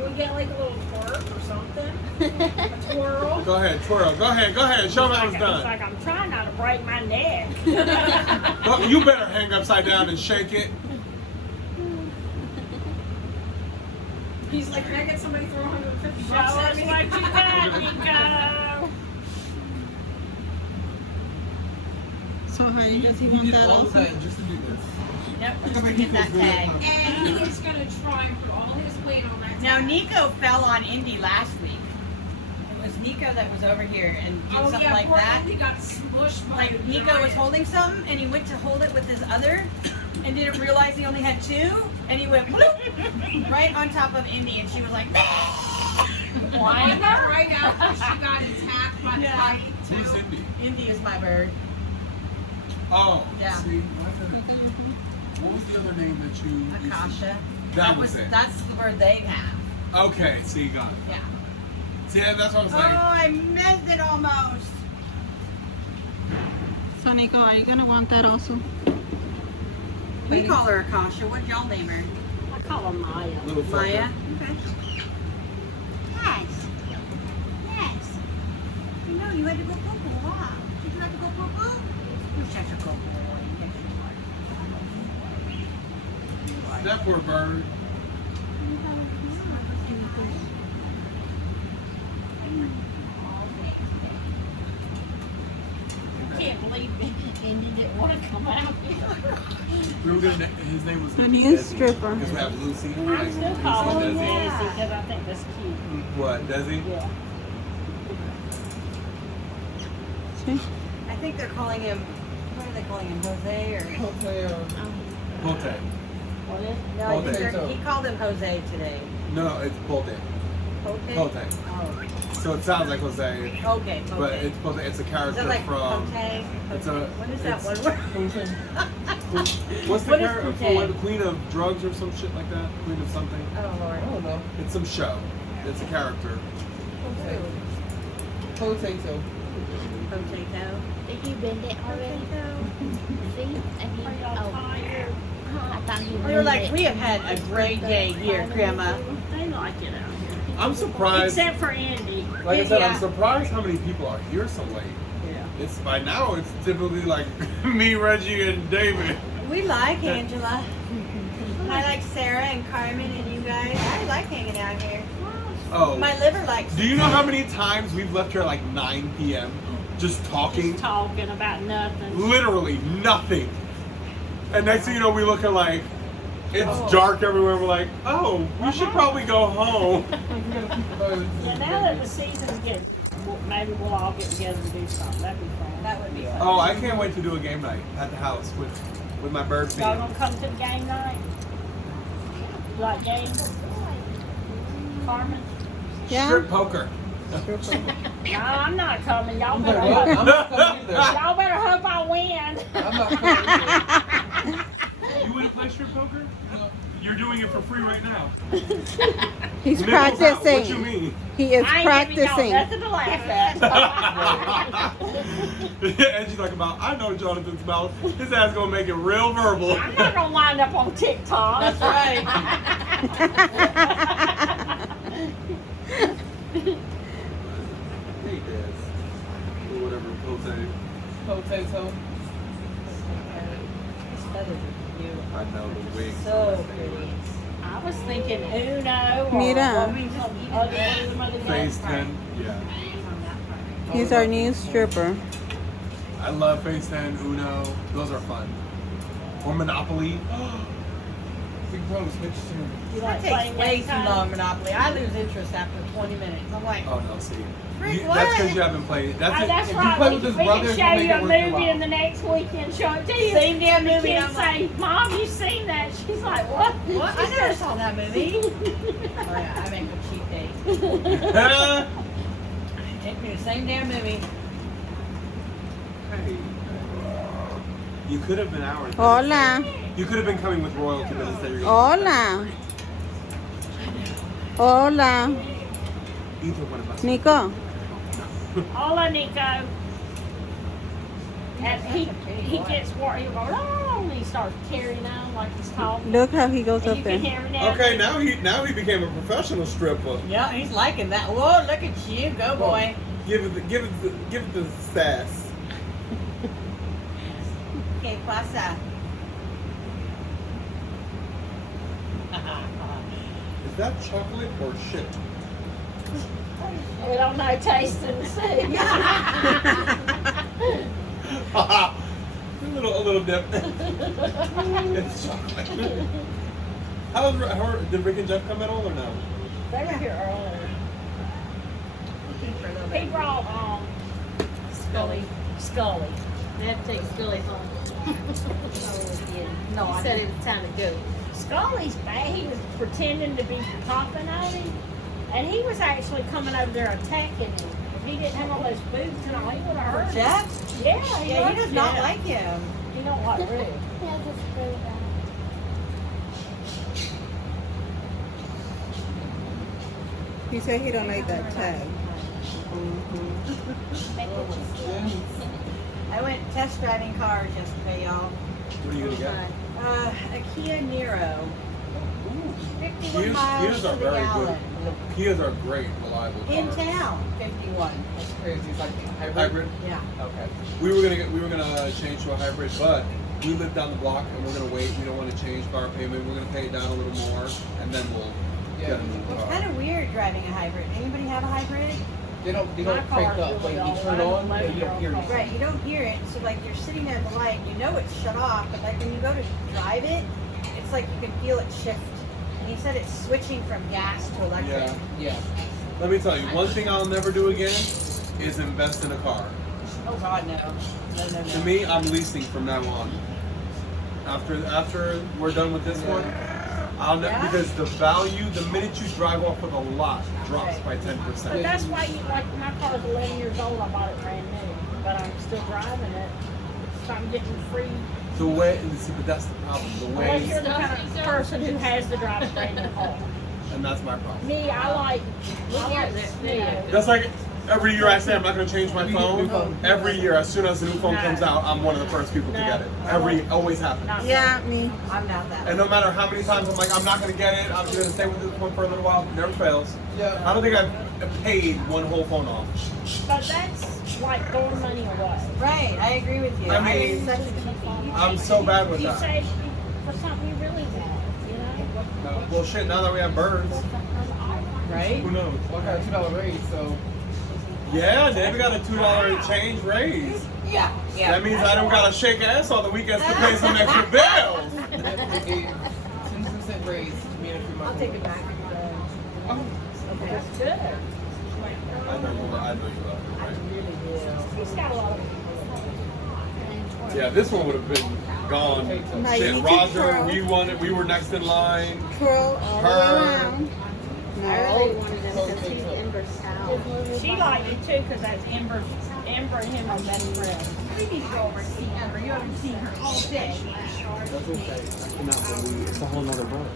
Can we get like a little twerk or something? A twirl? Go ahead, twirl. Go ahead. Show me how it's It's done. like I'm trying not to break my neck. Well, you better hang upside down and shake it. He's like, can I get somebody to throw 150 Show bucks us at me? what you got, Nico. So honey, does he want that all also? that just to do this. Yep, I just can to make get you that feel good. tag. And he is going to try and put all his weight on that Now tag. Nico fell on Indy last week. It was Nico that was over here and did Oh something yeah, like poor that. Andy got smushed by Like the Nico giant. was holding something and he went to hold it with his other and didn't realize he only had two and he went bloop, right on top of Indy and she was like, Why not? Right after she got attacked by the Yeah. kite. Who's too. Indy? Indy is my bird. Oh, Yeah. see, what was the other name that you used to- Akasha. That was it. That's the bird they have. Okay, so you got it. Yeah. See, that's what I'm Oh, saying. I missed it almost. So Nico, are you gonna want that also? We call her Akasha. What'd y'all name her? I call her Maya. Little fucker. Maya? Okay. Yes. Yes. You know, you had to go poo-poo, huh? Did you have to go poo-poo? You check your poo-poo. That poor bird. I can't believe Andy didn't want to come out here. We were gonna. His name was The Lucy new Desi, stripper. Because we have Lucy. I'm still calling him Lucy Desi. Daisy because I think that's cute. What, Desi? Yeah. See? I think they're calling him, what are they calling him, Jose or? Pote. What is No, I think Potato. he called him Jose today. No, it's Pote. Pote? Pote. Oh, So it sounds like Jose, okay, Pote. but it's Pote. It's a Is character that like from. Pote? It's Pote? a- What is that it's- one word? What's the What is character? Pote? What, Queen of Drugs or some shit like that? Queen of something? Oh, Lord. don't know. It's some show. It's a character. Potato. Potato. Did you bend it already? See? And you, Are y'all tired? I thought you We were like, we have had a great day here, Grandma. They like it out here. I'm surprised. Except for Andy. Like I said, Yeah. I'm surprised how many people are here so late. Yeah. It's by now. It's typically like me, Reggie, and David. We like Angela. I like Sarah and Carmen and you guys. I like hanging out here. Oh. My liver likes Do you know how many times we've left here at like 9 p.m. just talking? Just talking about nothing. Literally nothing. And next thing you know, we look at like it's Oh. dark everywhere. We're like, oh, we should probably go home. Yeah, now that the season's getting, maybe we'll all get together and do something. That'd be fun. That would be fun. Oh, I can't wait to do a game night at the house with my bird Y'all feed. gonna come to the game night? You like games? Carmen? Yeah. Strip poker. No, I'm not coming. Y'all better Well, hope, I'm not coming either. y'all better hope I win. I'm not coming either. You want to play strip poker? You're doing it for free right now. He's Nickels out. What you practicing. mean? He is I ain't giving y'all practicing. nothing to laugh at. And she's like about, I know Jonathan's mouth. His ass gonna make it real verbal. I'm not gonna wind up on TikTok. That's right. Hey, Des. Or whatever, Potato. It's better than you. I know the wig. So pretty. I was thinking Uno or Mira. some other Phase game. 10. Yeah. He's our new stripper. I love Phase 10, Uno. Those are fun. Or Monopoly. Big Bro, switch to. You That like takes playing way game too time? long, Monopoly. I lose interest after 20 minutes. I'm like, Oh no, see. Frick, That's because what? you haven't played. That's Oh, it. that's If you right. play We, with his we brother, can it's show gonna make you it a worth your movie while. and the next weekend show it to you. Same damn The movie, and kids I'm say, Mom, you seen that? She's like, what? what? I never saw that movie. Oh yeah, I make a cheap date. Take me to the same damn movie. Hey. You could have been ours. Hola. You could have been coming with royalty, but instead you're going Hola. Hola. either one of us. Nico. Hola, Nico. And he gets worried. He'll go, oh, and he starts carrying on like he's talking. Look how he goes And up you there. can hear him now. Okay, now he became a professional stripper. Yeah, he's liking that. Whoa, look at you, go boy. Give it the sass. ¿Qué pasa? Is that chocolate or shit? We don't know, taste and see. a little dip. It's chocolate. Did Rick and Jeff come at all or no? They were here earlier. He brought Scully. They have to take Scully home. No, He I said didn't. it was time to go. Scully's bad. He was pretending to be popping on him, and he was actually coming over there attacking him. If he didn't have all those boots and all, he would have hurt him. Jeff? Yeah, Yeah, he does not Jeff. like him. He don't like Rick. He has a screw back. He said he don't like that tag. I went test driving cars yesterday, y'all. What are you gonna get? A Kia Niro. 51 Kias miles are to the very gallon. good. Kias are great, reliable In cars. town, 51. That's crazy. It's like a hybrid. Hybrid. Yeah. Okay. We were gonna change to a hybrid, but we live down the block and we're gonna wait. We don't want to change our payment. We're gonna pay it down a little more, and then we'll get a new It's car. kind of weird driving a hybrid. Anybody have a hybrid? They don't My crank car's up when really you turn old. on. You don't hear anything. Right, you don't hear it. So like you're sitting there at the light, you know it's shut off, but like when you go to drive it, it's like you can feel it shift. And he said it's switching from gas to electric. Yeah. Yeah. Let me tell you, one thing I'll never do again is invest in a car. Oh God, no. No. To me, I'm leasing from now on. After we're done with this one, I'll never, Yeah? because the value, the minute you drive off of the lot, drops by But 10%. that's why you like my car's 11 years old. I bought it brand new, but I'm still driving it. So I'm getting free. The way, see, but that's the problem. The Unless you're way, the kind of person who has to drive a brand new car. and that's my problem. Me, I like That's like every year I say I'm not going to change my phone. Every year, as soon as the new phone comes out, I'm one of the first people to get it. Always happens. Yeah, me. I'm not that. And no matter how many times I'm like, I'm not going to get it, I'm going to stay with this one for a little while, never fails. Yeah. I don't think I've paid one whole phone off. But that's like throwing money away. Right, I agree with you. I mean, I'm such a cheapie. I'm so bad with You that. save for something you really want, you know? Well, shit, now that we have birds, Right? who knows? Well, I got a $2 raise, so. Yeah, Dave got a $2 change raise. Yeah. That means I don't got to shake ass on the weekends to pay some extra bills. They gave 10% raise to me and a few I'll take it back. That's good. I know you love it, right? He's got a lot of Yeah, this one would have been gone. Now you Shit, need to Roger, curl. we won it. We were next in line. Curl all the way around. I really No. wanted him because he's Ember's child. She liked it too because that's Amber and him are best friends. We need to go over and see Amber. You haven't seen her all day. That's okay. I cannot believe it's a whole nother boat.